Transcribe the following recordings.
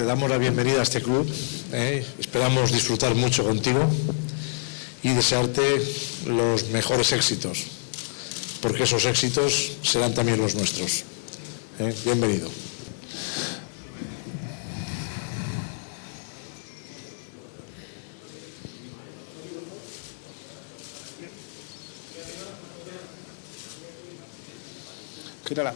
te damos la bienvenida a este club. Esperamos disfrutar mucho contigo y desearte los mejores éxitos, porque esos éxitos serán también los nuestros. Bienvenido. Gírala.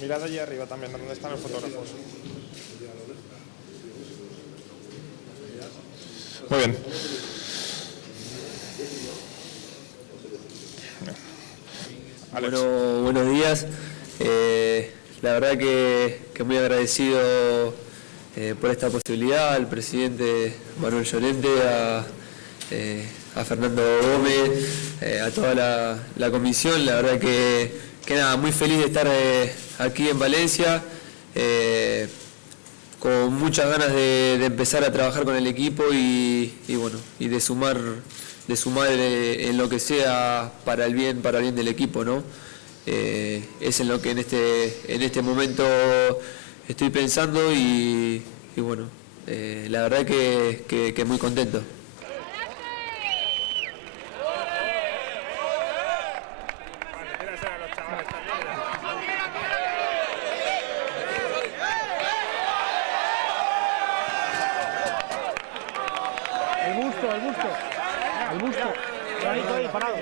Mirad allí arriba también, donde están los fotógrafos. Muy bien. Alex. Bueno, buenos días. La verdad que muy agradecido por esta posibilidad, al presidente Manuel Llorente, a Fernando Gómez, a toda la comisión. La verdad que nada, muy feliz de estar aquí en Valencia, con muchas ganas de empezar a trabajar con el equipo y bueno, y de sumar en lo que sea para el bien del equipo, ¿no? Es en lo que en este momento estoy pensando y bueno, la verdad que muy contento. El busto. Ahí, parado.